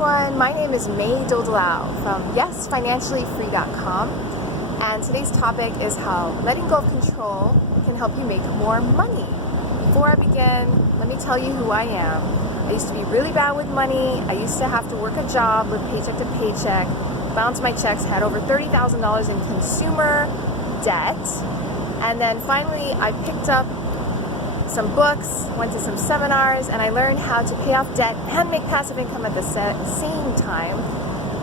everyone, my name is May Dodelau from YesFinanciallyFree.com, and today's topic is how letting go of control can help you make more money. Before I begin, let me tell you who I am. I used to be really bad with money. I used to have to work a job, live paycheck to paycheck, bounce my checks, had over $30,000 in consumer debt, and then finally I picked up some books, went to some seminars, and I learned how to pay off debt and make passive income at the same time.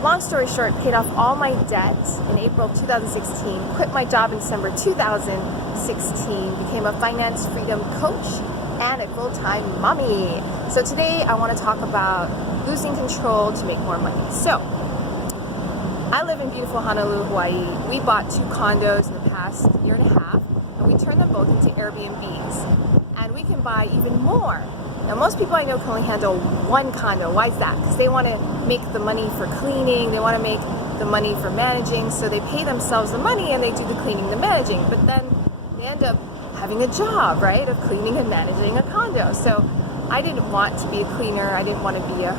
Long story short, paid off all my debt in April 2016, quit my job in December 2016, became a finance freedom coach and a full-time mommy. So today I want to talk about losing control to make more money. So I live in beautiful Honolulu, Hawaii. We bought 2 condos in the past year and a half, and we turned them both into AirBnBs. And we can buy even more. Now, most people I know can only handle 1 condo. Why is that? Because they want to make the money for cleaning, they want to make the money for managing, so they pay themselves the money and they do the cleaning, the managing. But then they end up having a job, right, of cleaning and managing a condo. So I didn't want to be a cleaner, I didn't want to be a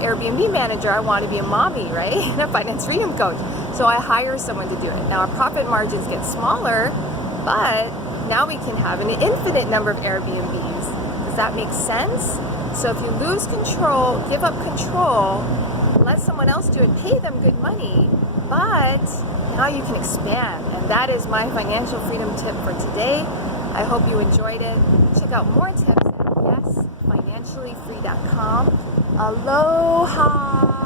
Airbnb manager, I want to be a mommy, right, and a finance freedom coach. So I hire someone to do it. Now our profit margins get smaller, but now we can have an infinite number of AirbnBs. Does that make sense? So if you lose control, give up control, let someone else do it, pay them good money, but now you can expand. And that is my financial freedom tip for today. I hope you enjoyed it. Check out more tips at YesFinanciallyFree.com. Aloha!